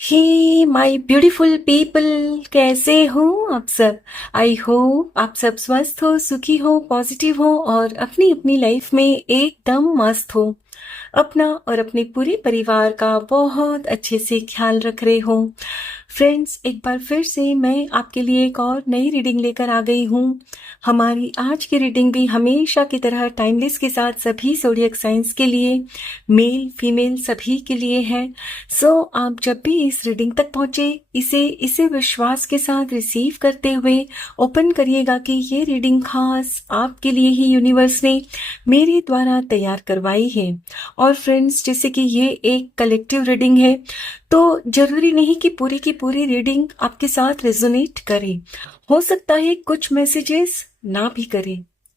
Hey my beautiful people, कैसे हो आप सब। आई होप आप सब स्वस्थ हो, सुखी हो, पॉजिटिव हो और अपनी अपनी लाइफ में एकदम मस्त हो। अपना और अपने पूरे परिवार का बहुत अच्छे से ख्याल रख रहे हो। फ्रेंड्स, एक बार फिर से मैं आपके लिए एक और नई रीडिंग लेकर आ गई हूँ। हमारी आज की रीडिंग भी हमेशा की तरह टाइमलेस के साथ सभी ज़ोडिएक साइंस के लिए, मेल फीमेल सभी के लिए है। सो आप जब भी इस रीडिंग तक पहुंचे, इसे इसे विश्वास के साथ रिसीव करते हुए ओपन करिएगा कि ये रीडिंग खास आपके लिए ही यूनिवर्स ने मेरे द्वारा तैयार करवाई है। और फ्रेंड्स, जैसे कि ये एक कलेक्टिव रीडिंग है, तो जरूरी नहीं कि पूरी की पूरी रीडिंग आपके साथ रेजोनेट करे। हो सकता है कुछ मैसेजेस ना भी करे,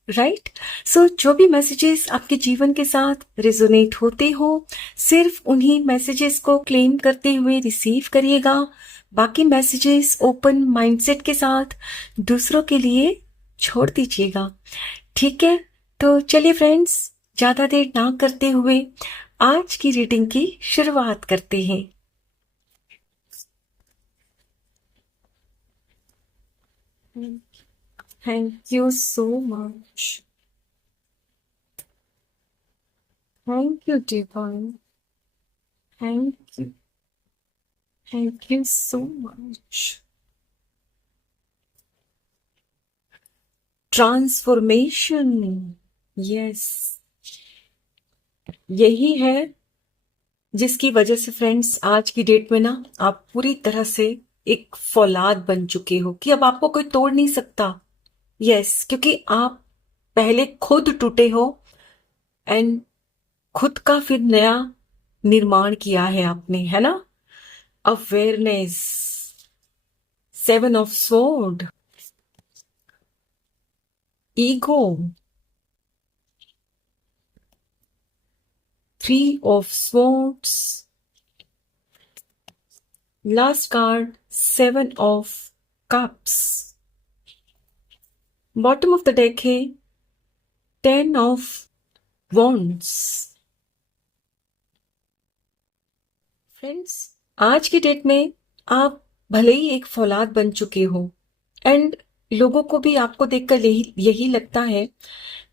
राइट। सो जो भी मैसेजेस आपके जीवन के साथ रेजोनेट होते हो, सिर्फ उन्हीं मैसेजेस को क्लेम करते हुए रिसीव करिएगा। बाकी मैसेजेस ओपन माइंडसेट के साथ दूसरों के लिए छोड़ दीजिएगा, ठीक है। तो चलिए फ्रेंड्स, ज्यादा देर ना करते हुए आज की रीडिंग की शुरुआत करते हैं। Thank you so much. Thank you divine. Thank you. Thank you so much. Transformation, yes, यही है जिसकी वजह से फ्रेंड्स आज की डेट में ना आप पूरी तरह से एक फौलाद बन चुके हो कि अब आपको कोई तोड़ नहीं सकता। यस, क्योंकि आप पहले खुद टूटे हो एंड खुद का फिर नया निर्माण किया है आपने, है ना। Awareness, seven of sword, ego, three of swords, last card seven of cups, bottom of the deck है टेन ऑफ वॉन्ड्स। फ्रेंड्स, आज की डेट में आप भले ही एक फौलाद बन चुके हो एंड लोगों को भी आपको देखकर यही लगता है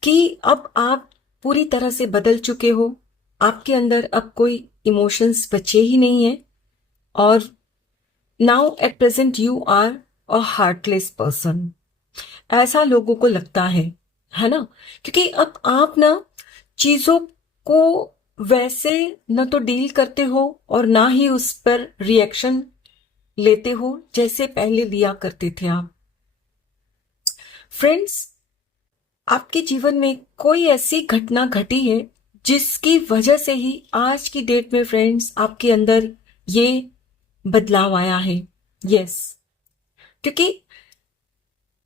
कि अब आप पूरी तरह से बदल चुके हो। आपके अंदर अब कोई इमोशंस बचे ही नहीं है और now at present you are a heartless person, ऐसा लोगों को लगता है ना। क्योंकि अब आप ना चीजों को वैसे न तो डील करते हो और ना ही उस पर रिएक्शन लेते हो जैसे पहले लिया करते थे आप। फ्रेंड्स, आपके जीवन में कोई ऐसी घटना घटी है जिसकी वजह से ही आज की डेट में फ्रेंड्स आपके अंदर ये बदलाव आया है। यस, क्योंकि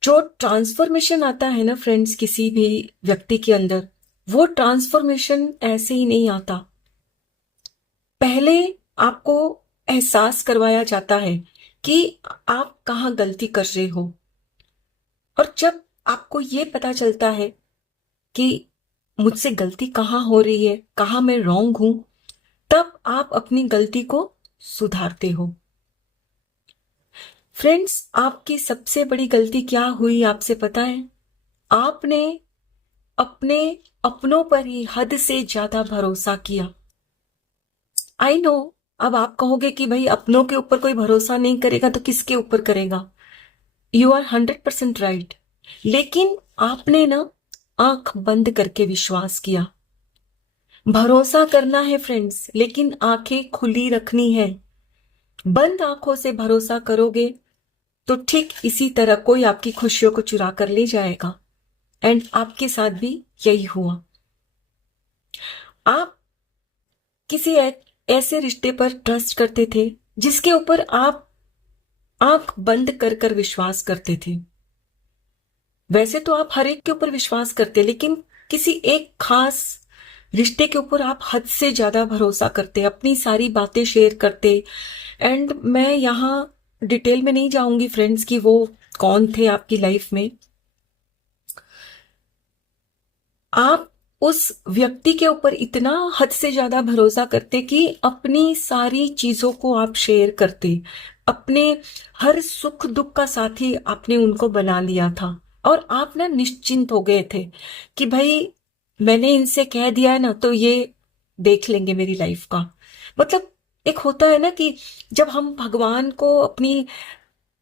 जो ट्रांसफॉर्मेशन आता है ना फ्रेंड्स किसी भी व्यक्ति के अंदर, वो ट्रांसफॉर्मेशन ऐसे ही नहीं आता। पहले आपको एहसास करवाया जाता है कि आप कहाँ गलती कर रहे हो, और जब आपको ये पता चलता है कि मुझसे गलती कहाँ हो रही है, कहाँ मैं रॉन्ग हूं, तब आप अपनी गलती को सुधारते हो। फ्रेंड्स, आपकी सबसे बड़ी गलती क्या हुई आपसे पता है? आपने अपने अपनों पर ही हद से ज्यादा भरोसा किया। आई नो, अब आप कहोगे कि भाई अपनों के ऊपर कोई भरोसा नहीं करेगा तो किसके ऊपर करेगा। You are 100% right. लेकिन आपने ना आंख बंद करके विश्वास किया। भरोसा करना है फ्रेंड्स, लेकिन आंखें खुली रखनी है। बंद आंखों से भरोसा करोगे तो ठीक इसी तरह कोई आपकी खुशियों को चुरा कर ले जाएगा। एंड आपके साथ भी यही हुआ। आप किसी ऐसे रिश्ते पर ट्रस्ट करते थे जिसके ऊपर आप आंख बंद कर कर विश्वास करते थे। वैसे तो आप हर एक के ऊपर विश्वास करते, लेकिन किसी एक खास रिश्ते के ऊपर आप हद से ज्यादा भरोसा करते, अपनी सारी बातें शेयर करते। एंड मैं यहाँ डिटेल में नहीं जाऊंगी फ्रेंड्स कि वो कौन थे आपकी लाइफ में। आप उस व्यक्ति के ऊपर इतना हद से ज्यादा भरोसा करते कि अपनी सारी चीजों को आप शेयर करते, अपने हर सुख दुख का साथी आपने उनको बना लिया था, और आप ना निश्चिंत हो गए थे कि भाई मैंने इनसे कह दिया है ना तो ये देख लेंगे मेरी लाइफ का। मतलब एक होता है ना कि जब हम भगवान को अपनी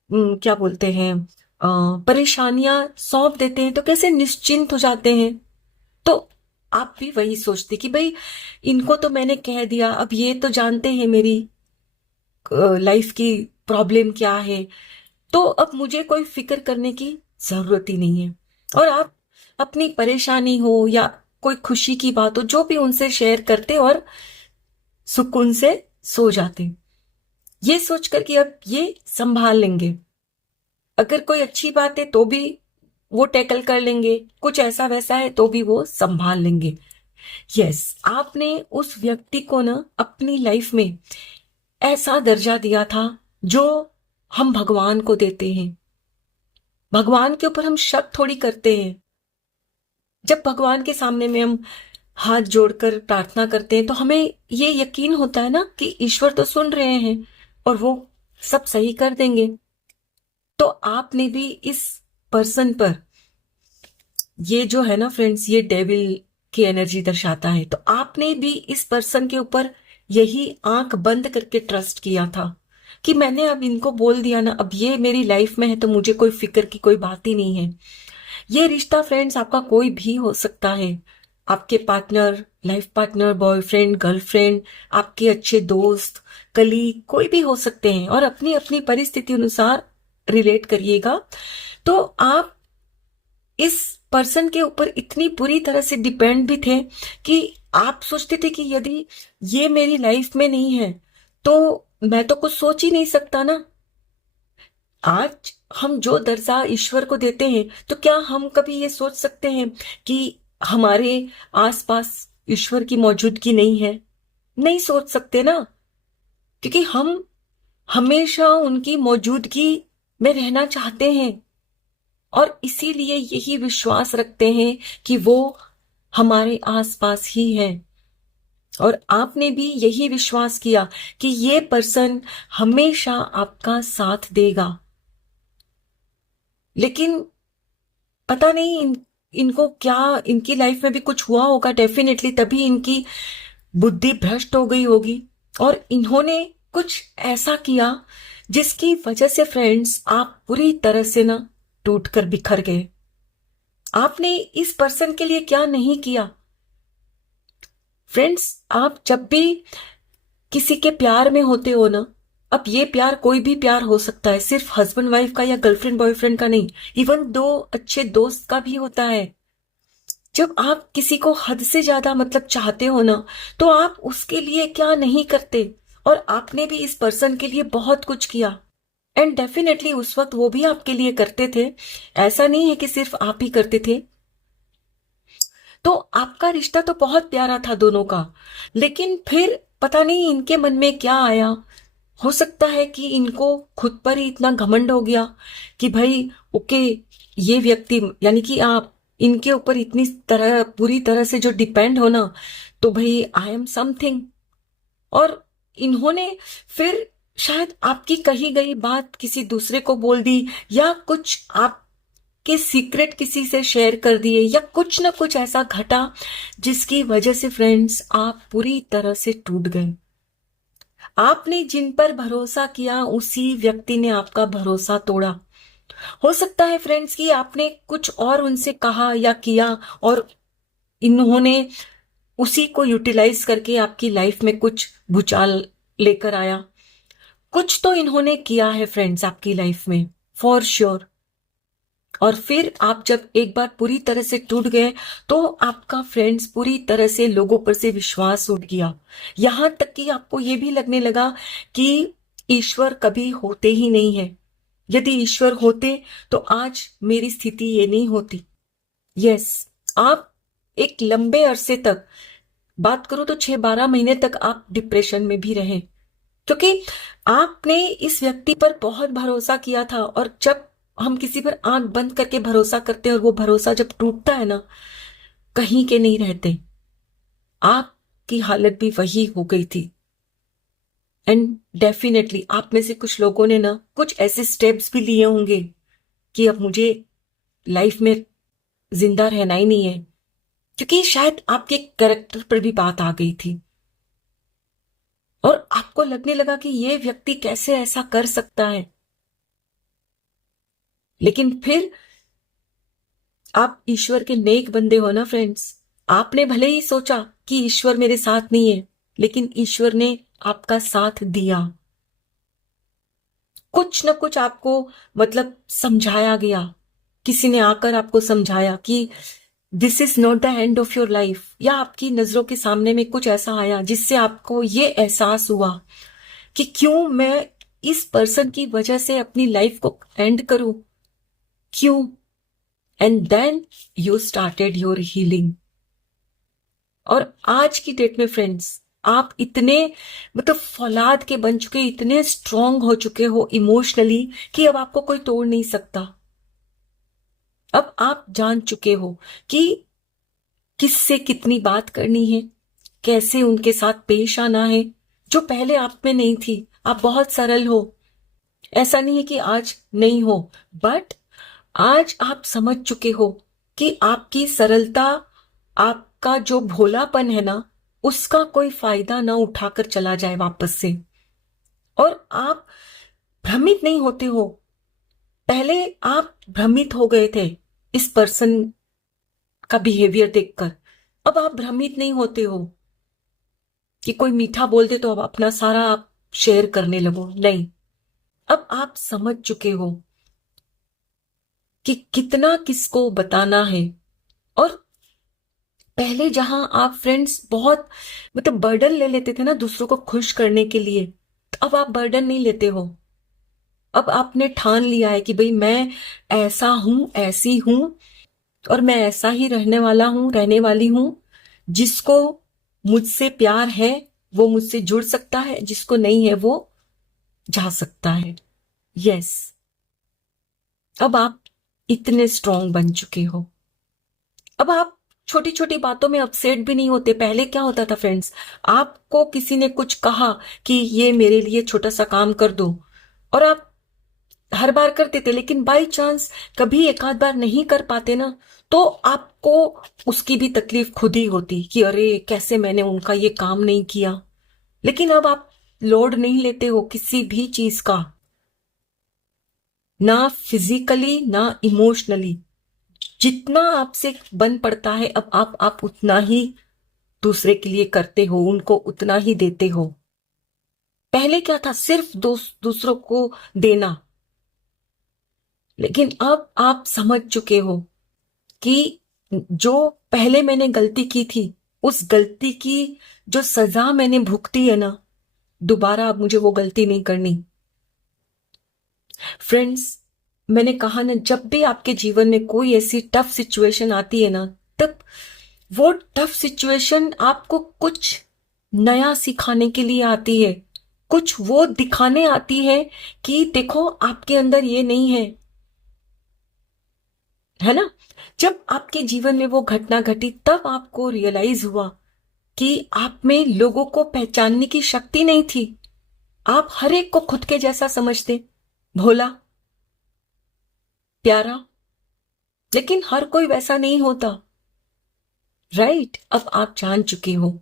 क्या बोलते हैं परेशानियां सौंप देते हैं तो कैसे निश्चिंत हो जाते हैं। तो आप भी वही सोचते कि भाई इनको तो मैंने कह दिया, अब ये तो जानते हैं मेरी लाइफ की प्रॉब्लम क्या है, तो अब मुझे कोई फिक्र करने की जरूरत ही नहीं है। और आप अपनी परेशानी हो या कोई खुशी की बात हो जो भी उनसे शेयर करते और सुकून से सो जाते, ये सोचकर कि अब ये संभाल लेंगे, अगर कोई अच्छी बात है तो भी वो टैकल कर लेंगे, कुछ ऐसा वैसा है तो भी वो संभाल लेंगे। यस, आपने उस व्यक्ति को ना अपनी लाइफ में ऐसा दर्जा दिया था जो हम भगवान को देते हैं। भगवान के ऊपर हम शक थोड़ी करते हैं। जब भगवान के सामने में हम हाथ जोड़कर प्रार्थना करते हैं तो हमें ये यकीन होता है ना कि ईश्वर तो सुन रहे हैं और वो सब सही कर देंगे। तो आपने भी इस पर्सन पर, ये जो है ना फ्रेंड्स, ये डेविल की एनर्जी दर्शाता है, तो आपने भी इस पर्सन के ऊपर यही आंख बंद करके ट्रस्ट किया था कि मैंने अब इनको बोल दिया ना, अब ये मेरी लाइफ में है तो मुझे कोई फिक्र की कोई बात ही नहीं है। ये रिश्ता फ्रेंड्स आपका कोई भी हो सकता है, आपके partner, life partner, boyfriend, girlfriend, आपके अच्छे दोस्त, कलीग, कोई भी हो सकते हैं, और अपनी अपनी परिस्थिति अनुसार रिलेट करिएगा। तो आप इस पर्सन के ऊपर इतनी बुरी तरह से डिपेंड भी थे कि आप सोचते थे कि यदि ये मेरी लाइफ में नहीं है तो मैं तो कुछ सोच ही नहीं सकता ना। आज हम जो दर्जा ईश्वर को देते हैं तो क्या हम कभी ये सोच सकते हैं कि हमारे आसपास ईश्वर की मौजूदगी नहीं है? नहीं सोच सकते ना, क्योंकि हम हमेशा उनकी मौजूदगी में रहना चाहते हैं और इसीलिए यही विश्वास रखते हैं कि वो हमारे आसपास ही है। और आपने भी यही विश्वास किया कि ये पर्सन हमेशा आपका साथ देगा। लेकिन पता नहीं इनको क्या, इनकी लाइफ में भी कुछ हुआ होगा डेफिनेटली, तभी इनकी बुद्धि भ्रष्ट हो गई होगी और इन्होंने कुछ ऐसा किया जिसकी वजह से फ्रेंड्स आप पूरी तरह से ना टूट कर बिखर गए। आपने इस पर्सन के लिए क्या नहीं किया। फ्रेंड्स, आप जब भी किसी के प्यार में होते हो ना, अब ये प्यार कोई भी प्यार हो सकता है, सिर्फ हस्बैंड वाइफ का या गर्लफ्रेंड बॉयफ्रेंड का नहीं, इवन दो अच्छे दोस्त का भी होता है। जब आप किसी को हद से ज्यादा मतलब चाहते हो ना, तो आप उसके लिए क्या नहीं करते, और आपने भी इस पर्सन के लिए बहुत कुछ किया एंड डेफिनेटली उस वक्त वो भी आपके लिए करते थे, ऐसा नहीं है कि सिर्फ आप ही करते थे। तो आपका रिश्ता तो बहुत प्यारा था दोनों का, लेकिन फिर पता नहीं इनके मन में क्या आया। हो सकता है कि इनको खुद पर ही इतना घमंड हो गया कि भाई ओके, ये व्यक्ति यानी कि आप इनके ऊपर इतनी तरह पूरी तरह से जो डिपेंड हो ना, तो भाई आई एम समथिंग। और इन्होंने फिर शायद आपकी कही गई बात किसी दूसरे को बोल दी, या कुछ आपके सीक्रेट किसी से शेयर कर दिए, या कुछ ना कुछ ऐसा घटा जिसकी वजह से फ्रेंड्स आप पूरी तरह से टूट गए। आपने जिन पर भरोसा किया उसी व्यक्ति ने आपका भरोसा तोड़ा। हो सकता है फ्रेंड्स कि आपने कुछ और उनसे कहा या किया और इन्होंने उसी को यूटिलाइज करके आपकी लाइफ में कुछ भूचाल लेकर आया। कुछ तो इन्होंने किया है फ्रेंड्स आपकी लाइफ में फॉर श्योर। और फिर आप जब एक बार पूरी तरह से टूट गए तो आपका फ्रेंड्स पूरी तरह से लोगों पर से विश्वास उठ गया, यहां तक कि आपको यह भी लगने लगा कि ईश्वर कभी होते ही नहीं है। यदि ईश्वर होते तो आज मेरी स्थिति ये नहीं होती। यस, आप एक लंबे अरसे तक, बात करूं तो 6-12 महीने तक आप डिप्रेशन में भी रहे, क्योंकि आपने इस व्यक्ति पर बहुत भरोसा किया था। और जब हम किसी पर आंख बंद करके भरोसा करते हैं और वो भरोसा जब टूटता है ना, कहीं के नहीं रहते, आपकी हालत भी वही हो गई थी। एंड डेफिनेटली आप में से कुछ लोगों ने ना कुछ ऐसे स्टेप्स भी लिए होंगे कि अब मुझे लाइफ में जिंदा रहना ही नहीं है, क्योंकि शायद आपके कैरेक्टर पर भी बात आ गई थी और आपको लगने लगा कि ये व्यक्ति कैसे ऐसा कर सकता है। लेकिन फिर आप ईश्वर के नेक बंदे हो ना फ्रेंड्स। आपने भले ही सोचा कि ईश्वर मेरे साथ नहीं है, लेकिन ईश्वर ने आपका साथ दिया। कुछ ना कुछ आपको मतलब समझाया गया, किसी ने आकर आपको समझाया कि this is not the end of your life, या आपकी नजरों के सामने में कुछ ऐसा आया जिससे आपको ये एहसास हुआ कि क्यों मैं इस पर्सन की वजह से अपनी लाइफ को एंड करूं, क्यों। And then you started your healing. और आज की डेट में फ्रेंड्स, आप इतने मतलब फौलाद के बन चुके, इतने स्ट्रांग हो चुके हो इमोशनली कि अब आपको कोई तोड़ नहीं सकता। अब आप जान चुके हो कि किससे कितनी बात करनी है, कैसे उनके साथ पेश आना है, जो पहले आप में नहीं थी। आप बहुत सरल हो, ऐसा नहीं है कि आज नहीं हो, बट आज आप समझ चुके हो कि आपकी सरलता, आपका जो भोलापन है ना, उसका कोई फायदा ना उठाकर चला जाए वापस से। और आप भ्रमित नहीं होते हो। पहले आप भ्रमित हो गए थे इस पर्सन का बिहेवियर देखकर, अब आप भ्रमित नहीं होते हो कि कोई मीठा बोल दे तो अब अपना सारा आप शेयर करने लगो, नहीं। अब आप समझ चुके हो कि कितना किसको बताना है। और पहले जहां आप फ्रेंड्स बहुत मतलब बर्डन ले लेते थे ना दूसरों को खुश करने के लिए, अब आप बर्डन नहीं लेते हो। अब आपने ठान लिया है कि भाई मैं ऐसा हूं, ऐसी हूं, और मैं ऐसा ही रहने वाला हूं, रहने वाली हूं। जिसको मुझसे प्यार है वो मुझसे जुड़ सकता है, जिसको नहीं है वो जा सकता है। यस, अब आप इतने स्ट्रांग बन चुके हो। अब आप छोटी छोटी बातों में अपसेट भी नहीं होते। पहले क्या होता था फ्रेंड्स, आपको किसी ने कुछ कहा कि ये मेरे लिए छोटा सा काम कर दो, और आप हर बार करते थे, लेकिन बाई चांस कभी एक आध बार नहीं कर पाते ना, तो आपको उसकी भी तकलीफ खुद ही होती कि अरे कैसे मैंने उनका ये काम नहीं किया। लेकिन अब आप लोड नहीं लेते हो किसी भी चीज का, ना फिजिकली ना इमोशनली। जितना आपसे बन पड़ता है अब आप उतना ही दूसरे के लिए करते हो, उनको उतना ही देते हो। पहले क्या था, सिर्फ दूसरों को देना। लेकिन अब आप समझ चुके हो कि जो पहले मैंने गलती की थी, उस गलती की जो सजा मैंने भुगती है ना, दोबारा अब मुझे वो गलती नहीं करनी। फ्रेंड्स, मैंने कहा ना, जब भी आपके जीवन में कोई ऐसी टफ सिचुएशन आती है ना, तब वो टफ सिचुएशन आपको कुछ नया सिखाने के लिए आती है, कुछ वो दिखाने आती है कि देखो आपके अंदर ये नहीं है ना। जब आपके जीवन में वो घटना घटी, तब आपको रियलाइज हुआ कि आप में लोगों को पहचानने की शक्ति नहीं थी। आप हर एक को खुद के जैसा समझते, भोला, प्यारा, लेकिन हर कोई वैसा नहीं होता। राइट, अब आप जान चुके हो।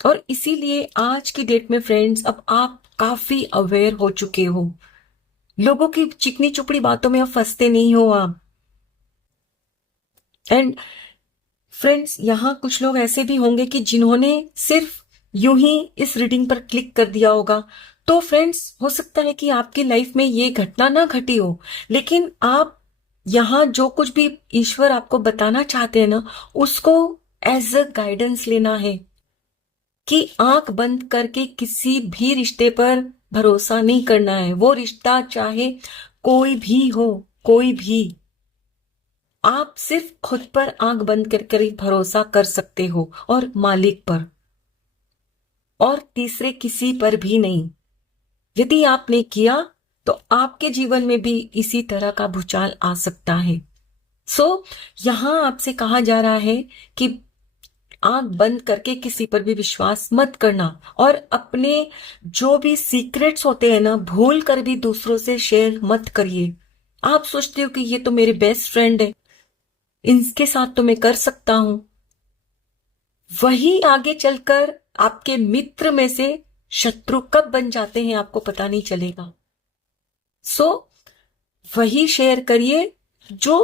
और इसीलिए आज की डेट में फ्रेंड्स, अब आप काफी अवेयर हो चुके हो। लोगों की चिकनी चुपड़ी बातों में अब फंसते नहीं हो आप। एंड फ्रेंड्स, यहां कुछ लोग ऐसे भी होंगे कि जिन्होंने सिर्फ यूं ही इस रीडिंग पर क्लिक कर दिया होगा। तो फ्रेंड्स, हो सकता है कि आपकी लाइफ में ये घटना ना घटी हो, लेकिन आप यहां जो कुछ भी ईश्वर आपको बताना चाहते हैं ना, उसको एज अ गाइडेंस लेना है कि आंख बंद करके किसी भी रिश्ते पर भरोसा नहीं करना है। वो रिश्ता चाहे कोई भी हो, कोई भी, आप सिर्फ खुद पर आंख बंद कर ही भरोसा कर सकते हो, और मालिक पर, और तीसरे किसी पर भी नहीं। यदि आपने किया तो आपके जीवन में भी इसी तरह का भूचाल आ सकता है। यहां आपसे कहा जा रहा है कि आंख बंद करके किसी पर भी विश्वास मत करना, और अपने जो भी सीक्रेट्स होते हैं ना, भूल कर भी दूसरों से शेयर मत करिए। आप सोचते हो कि ये तो मेरे बेस्ट फ्रेंड है, इनके साथ तो मैं कर सकता हूं, वही आगे चलकर आपके मित्र में से शत्रु कब बन जाते हैं आपको पता नहीं चलेगा। सो वही शेयर करिए जो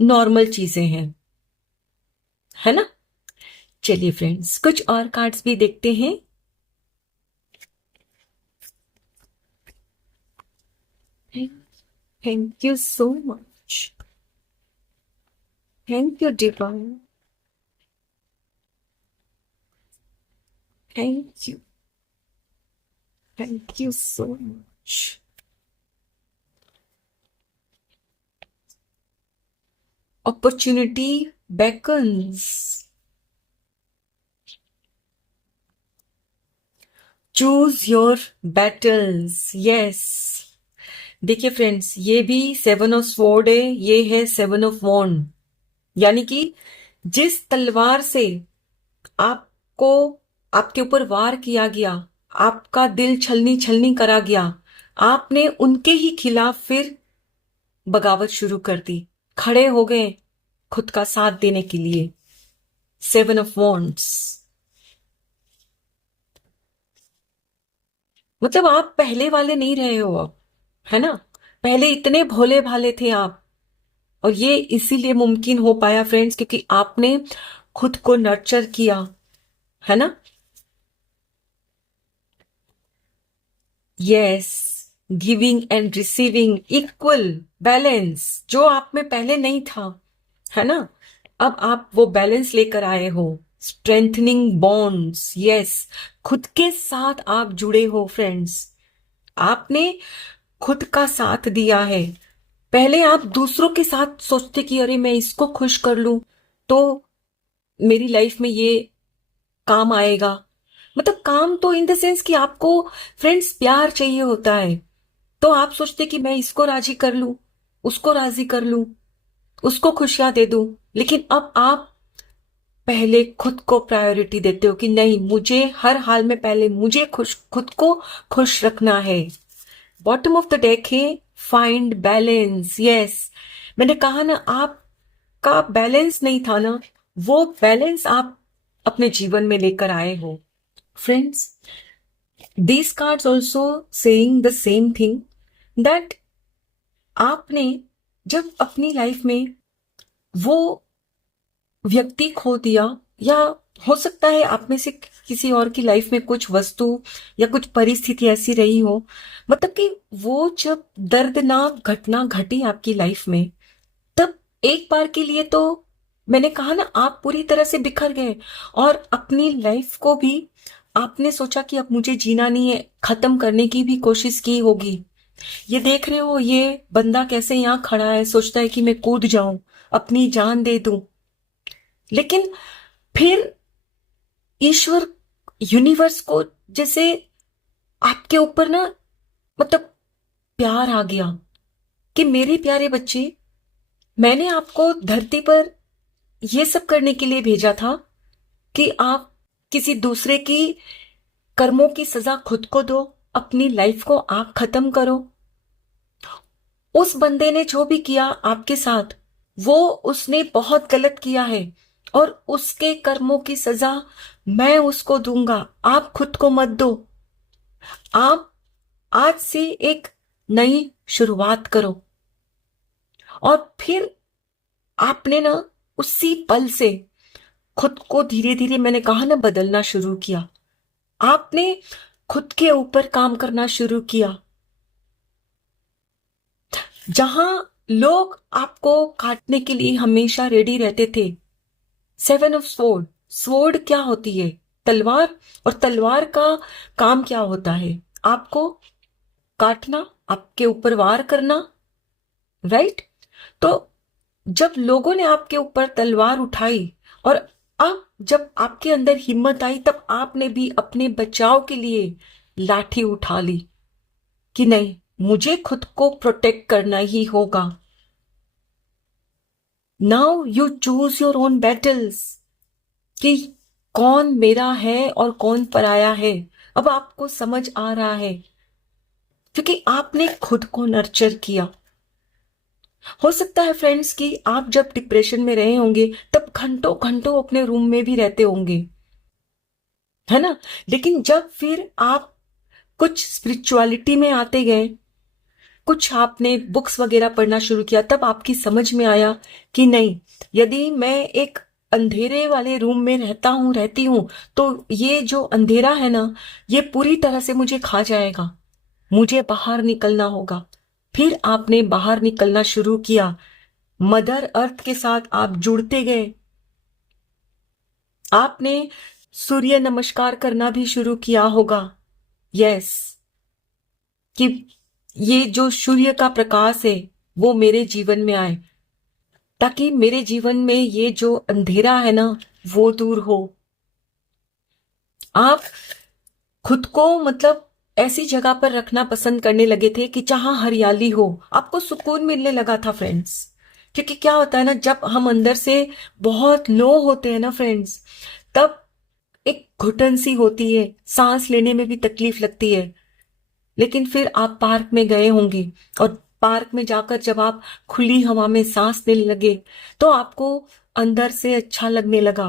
नॉर्मल चीजें हैं, है ना। चलिए फ्रेंड्स, कुछ और कार्ड्स भी देखते हैं। Thank you so much. Thank you divine. Thank you. Thank you so much. Opportunity beckons. Choose your battles. Yes, देखिए फ्रेंड्स, ये भी 7 ऑफ स्वॉर्ड है, ये है 7 ऑफ वॉन्ड। यानी कि जिस तलवार से आपको आपके ऊपर वार किया गया, आपका दिल छलनी छलनी करा गया, आपने उनके ही खिलाफ फिर बगावत शुरू कर दी, खड़े हो गए खुद का साथ देने के लिए। 7 ऑफ वॉन्ड्स मतलब आप पहले वाले नहीं रहे हो अब, है ना। पहले इतने भोले भाले थे आप, और ये इसीलिए मुमकिन हो पाया फ्रेंड्स, क्योंकि आपने खुद को नर्चर किया, है ना। Yes, giving and receiving equal balance, जो आप में पहले नहीं था, है ना। अब आप वो बैलेंस लेकर आए हो। स्ट्रेंथनिंग बॉन्ड्स, यस, खुद के साथ आप जुड़े हो फ्रेंड्स। आपने खुद का साथ दिया है। पहले आप दूसरों के साथ सोचते कि अरे मैं इसको खुश कर लूं तो मेरी लाइफ में ये काम आएगा। मतलब काम तो इन द सेंस कि आपको फ्रेंड्स प्यार चाहिए होता है, तो आप सोचते कि मैं इसको राजी कर लूं, उसको राजी कर लूं, उसको खुशियां दे दूं। लेकिन अब आप पहले खुद को प्रायोरिटी देते हो कि नहीं, मुझे हर हाल में पहले मुझे खुद को खुश रखना है। बॉटम ऑफ द डेक है फाइंड बैलेंस। यस, मैंने कहा ना, आपका बैलेंस नहीं था ना, वो बैलेंस आप अपने जीवन में लेकर आए हो friends. These cards also saying the same thing, that आपने जब अपनी लाइफ में वो व्यक्ति खो दिया, या हो सकता है आप में से किसी और की लाइफ में कुछ वस्तु या कुछ परिस्थिति ऐसी रही हो, मतलब कि वो जब दर्दनाक घटना घटी आपकी लाइफ में, तब एक बार के लिए तो मैंने कहा ना, आप पूरी तरह से बिखर गए, और अपनी लाइफ को भी आपने सोचा कि अब मुझे जीना नहीं है, खत्म करने की भी कोशिश की होगी। ये देख रहे हो, ये बंदा कैसे यहाँ खड़ा है, सोचता है कि मैं कूद जाऊं, अपनी जान दे दूं। लेकिन फिर ईश्वर, यूनिवर्स को जैसे आपके ऊपर ना, मतलब प्यार आ गया कि मेरे प्यारे बच्चे, मैंने आपको धरती पर ये सब करने के लिए भेजा था कि आप किसी दूसरे की कर्मों की सजा खुद को दो, अपनी लाइफ को आप खत्म करो। उस बंदे ने जो भी किया आपके साथ, वो उसने बहुत गलत किया है, और उसके कर्मों की सजा मैं उसको दूंगा। आप खुद को मत दो। आप आज से एक नई शुरुआत करो। और फिर आपने ना उसी पल से खुद को धीरे धीरे, मैंने कहा ना, बदलना शुरू किया। आपने खुद के ऊपर काम करना शुरू किया। जहां लोग आपको काटने के लिए हमेशा रेडी रहते थे। 7 ऑफ स्वॉर्ड, स्वॉर्ड क्या होती है? तलवार। और तलवार का काम क्या होता है? आपको काटना, आपके ऊपर वार करना, राइट। तो जब लोगों ने आपके ऊपर तलवार उठाई, और अब जब आपके अंदर हिम्मत आई, तब आपने भी अपने बचाव के लिए लाठी उठा ली कि नहीं, मुझे खुद को प्रोटेक्ट करना ही होगा। Now you choose your own battles कि कौन मेरा है और कौन पराया है। अब आपको समझ आ रहा है क्योंकि आपने खुद को नर्चर किया। हो सकता है फ्रेंड्स कि आप जब डिप्रेशन में रहे होंगे तब घंटों घंटों अपने रूम में भी रहते होंगे, है ना। लेकिन जब फिर आप कुछ स्पिरिचुअलिटी में आते गए, कुछ आपने बुक्स वगैरह पढ़ना शुरू किया, तब आपकी समझ में आया कि नहीं, यदि मैं एक अंधेरे वाले रूम में रहती हूं तो ये जो अंधेरा है ना, ये पूरी तरह से मुझे खा जाएगा, मुझे बाहर निकलना होगा। फिर आपने बाहर निकलना शुरू किया, मदर अर्थ के साथ आप जुड़ते गए। आपने सूर्य नमस्कार करना भी शुरू किया होगा। यस, कि ये जो सूर्य का प्रकाश है वो मेरे जीवन में आए, ताकि मेरे जीवन में ये जो अंधेरा है ना वो दूर हो। आप खुद को मतलब ऐसी जगह पर रखना पसंद करने लगे थे कि जहां हरियाली हो, आपको सुकून मिलने लगा था फ्रेंड्स। क्योंकि क्या होता है ना, जब हम अंदर से बहुत लो होते हैं ना फ्रेंड्स, तब एक घुटन सी होती है, सांस लेने में भी तकलीफ लगती है। लेकिन फिर आप पार्क में गए होंगे और पार्क में जाकर जब आप खुली हवा में सांस लेने लगे तो आपको अंदर से अच्छा लगने लगा।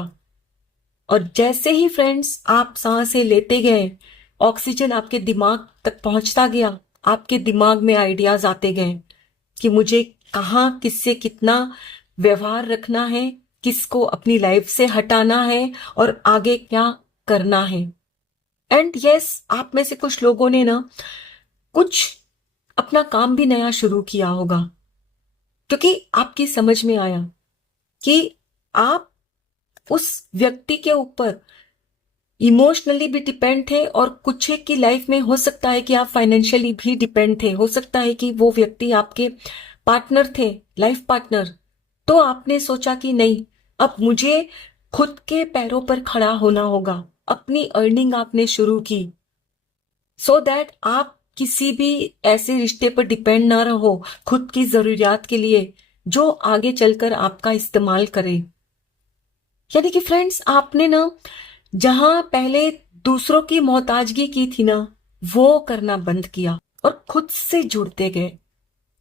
और जैसे ही फ्रेंड्स आप सांसें लेते गए, ऑक्सीजन आपके दिमाग तक पहुंचता गया, आपके दिमाग में आइडियाज आते गए कि मुझे कहाँ किससे कितना व्यवहार रखना है, किसको अपनी लाइफ से हटाना है और आगे क्या करना है। एंड यस, आप में से कुछ लोगों ने ना कुछ अपना काम भी नया शुरू किया होगा, क्योंकि आपकी समझ में आया कि आप उस व्यक्ति के ऊपर इमोशनली भी डिपेंड थे और कुछ एक की लाइफ में हो सकता है कि आप फाइनेंशियली भी डिपेंड थे, हो सकता है कि वो व्यक्ति आपके पार्टनर थे, लाइफ पार्टनर। तो आपने सोचा कि नहीं, अब मुझे खुद के पैरों पर खड़ा होना होगा। अपनी अर्निंग आपने शुरू की सो दैट आप किसी भी ऐसे रिश्ते पर डिपेंड ना रहो, खुद की जरूरियात के लिए, जो आगे चलकर आपका इस्तेमाल करे। यानी कि फ्रेंड्स, आपने ना जहां पहले दूसरों की मोहताजगी की थी ना, वो करना बंद किया और खुद से जुड़ते गए।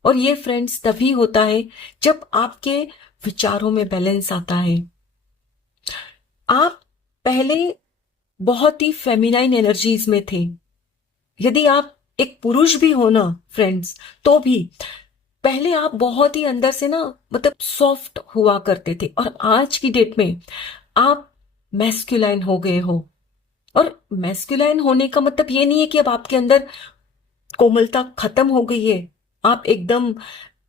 और ये फ्रेंड्स तभी होता है जब आपके विचारों में बैलेंस आता है। आप पहले बहुत ही फेमिनाइन एनर्जीज में थे। यदि आप एक पुरुष भी हो ना फ्रेंड्स, तो भी पहले आप बहुत ही अंदर से ना मतलब सॉफ्ट हुआ करते थे, और आज की डेट में आप मैस्कुलाइन हो गए हो। और मैस्कुलाइन होने का मतलब ये नहीं है कि अब आपके अंदर कोमलता खत्म हो गई है, आप एकदम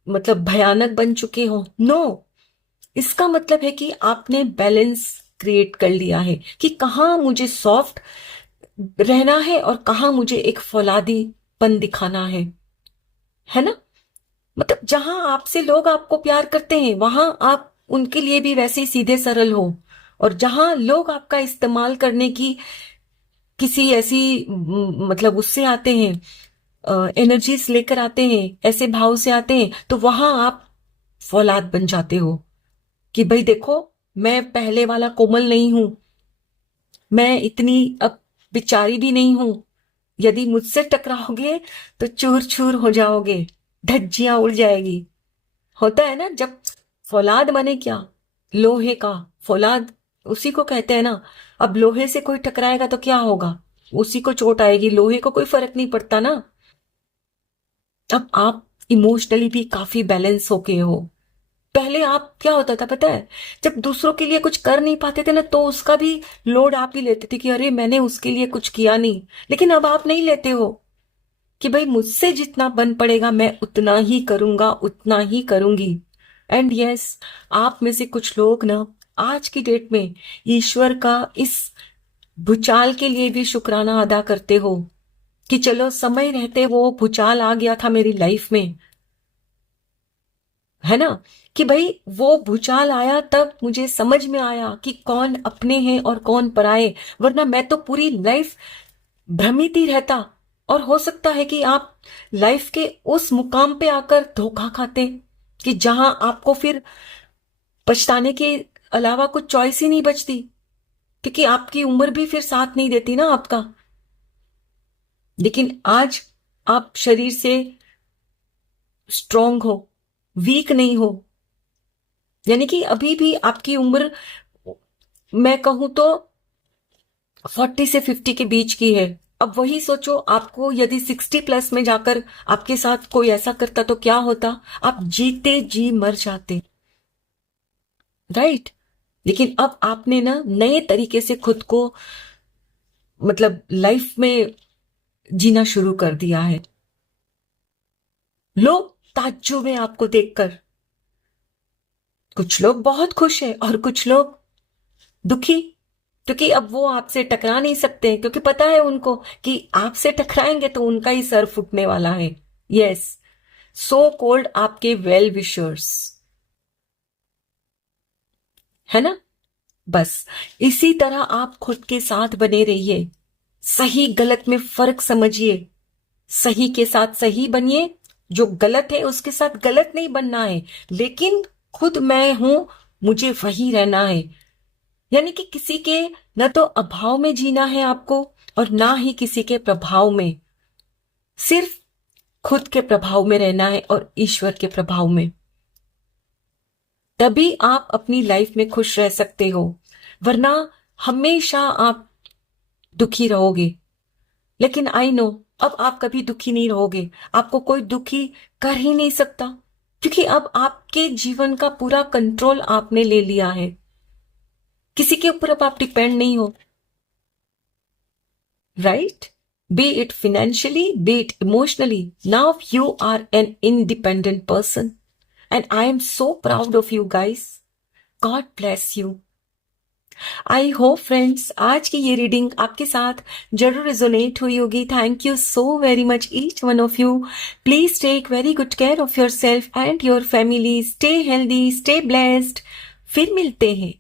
मतलब भयानक बन चुके हो। नो, इसका मतलब है कि आपने बैलेंस क्रिएट कर लिया है कि कहाँ मुझे सॉफ्ट रहना है और कहाँ मुझे एक फौलादीपन दिखाना है ना। मतलब जहां आपसे लोग आपको प्यार करते हैं वहां आप उनके लिए भी वैसे ही सीधे सरल हो, और जहां लोग आपका इस्तेमाल करने की किसी ऐसी मतलब उससे आते हैं, एनर्जीज लेकर आते हैं, ऐसे भाव से आते हैं, तो वहां आप फौलाद बन जाते हो कि भाई देखो, मैं पहले वाला कोमल नहीं हूं, मैं इतनी अब बिचारी भी नहीं हूं। यदि मुझसे टकराओगे तो चूर चूर हो जाओगे, धज्जियां उड़ जाएगी। होता है ना, जब फौलाद बने क्या, लोहे का फौलाद उसी को कहते हैं ना। अब लोहे से कोई टकराएगा तो क्या होगा, उसी को चोट आएगी, लोहे को कोई फर्क नहीं पड़ता ना। अब आप इमोशनली भी काफी बैलेंस होके हो। पहले आप क्या होता था पता है, जब दूसरों के लिए कुछ कर नहीं पाते थे ना, तो उसका भी लोड आप ही लेते थे कि अरे मैंने उसके लिए कुछ किया नहीं। लेकिन अब आप नहीं लेते हो कि भाई मुझसे जितना बन पड़ेगा मैं उतना ही करूंगा, उतना ही करूंगी। एंड यस, आप में से कुछ लोग ना आज की डेट में ईश्वर का इस भूचाल के लिए भी शुक्राना अदा करते हो कि चलो समय रहते वो भूचाल आ गया था मेरी लाइफ में, है ना। कि भाई वो भूचाल आया तब मुझे समझ में आया कि कौन अपने हैं और कौन पराए, वरना मैं तो पूरी लाइफ भ्रमित ही रहता। और हो सकता है कि आप लाइफ के उस मुकाम पे आकर धोखा खाते कि जहां आपको फिर पछताने के अलावा कुछ चॉइस ही नहीं बचती, क्योंकि आपकी उम्र भी फिर साथ नहीं देती ना आपका। लेकिन आज आप शरीर से स्ट्रांग हो, वीक नहीं हो, यानी कि अभी भी आपकी उम्र मैं कहूं तो 40 से 50 के बीच की है। अब वही सोचो, आपको यदि 60 प्लस में जाकर आपके साथ कोई ऐसा करता तो क्या होता? आप जीते जी मर जाते, राइट? लेकिन अब आपने ना नए तरीके से खुद को मतलब लाइफ में जीना शुरू कर दिया है। लोग ताज्जुब है आपको देखकर। कुछ लोग बहुत खुश हैं और कुछ लोग दुखी, क्योंकि अब वो आपसे टकरा नहीं सकते, क्योंकि पता है उनको कि आपसे टकराएंगे तो उनका ही सर फूटने वाला है। यस, सो कॉल्ड आपके वेल विशर्स, है ना? बस इसी तरह आप खुद के साथ बने रहिए, सही गलत में फर्क समझिए, सही के साथ सही बनिए, जो गलत है उसके साथ गलत नहीं बनना है, लेकिन खुद मैं हूं, मुझे वही रहना है। यानी कि किसी के न तो अभाव में जीना है आपको और ना ही किसी के प्रभाव में, सिर्फ खुद के प्रभाव में रहना है और ईश्वर के प्रभाव में। तभी आप अपनी लाइफ में खुश रह सकते हो, वरना हमेशा आप दुखी रहोगे। लेकिन आई नो अब आप कभी दुखी नहीं रहोगे, आपको कोई दुखी कर ही नहीं सकता, क्योंकि अब आपके जीवन का पूरा कंट्रोल आपने ले लिया है। किसी के ऊपर अब आप डिपेंड नहीं हो, right? Be it financially, be it emotionally. Now you are an independent person. And I am so proud of you guys. God bless you. I hope friends आज की ये रीडिंग आपके साथ जरूर रिजोनेट हुई होगी। Thank you so very much each one of you. Please take very good care of your self and your family. Stay healthy, stay blessed. फिर मिलते हैं।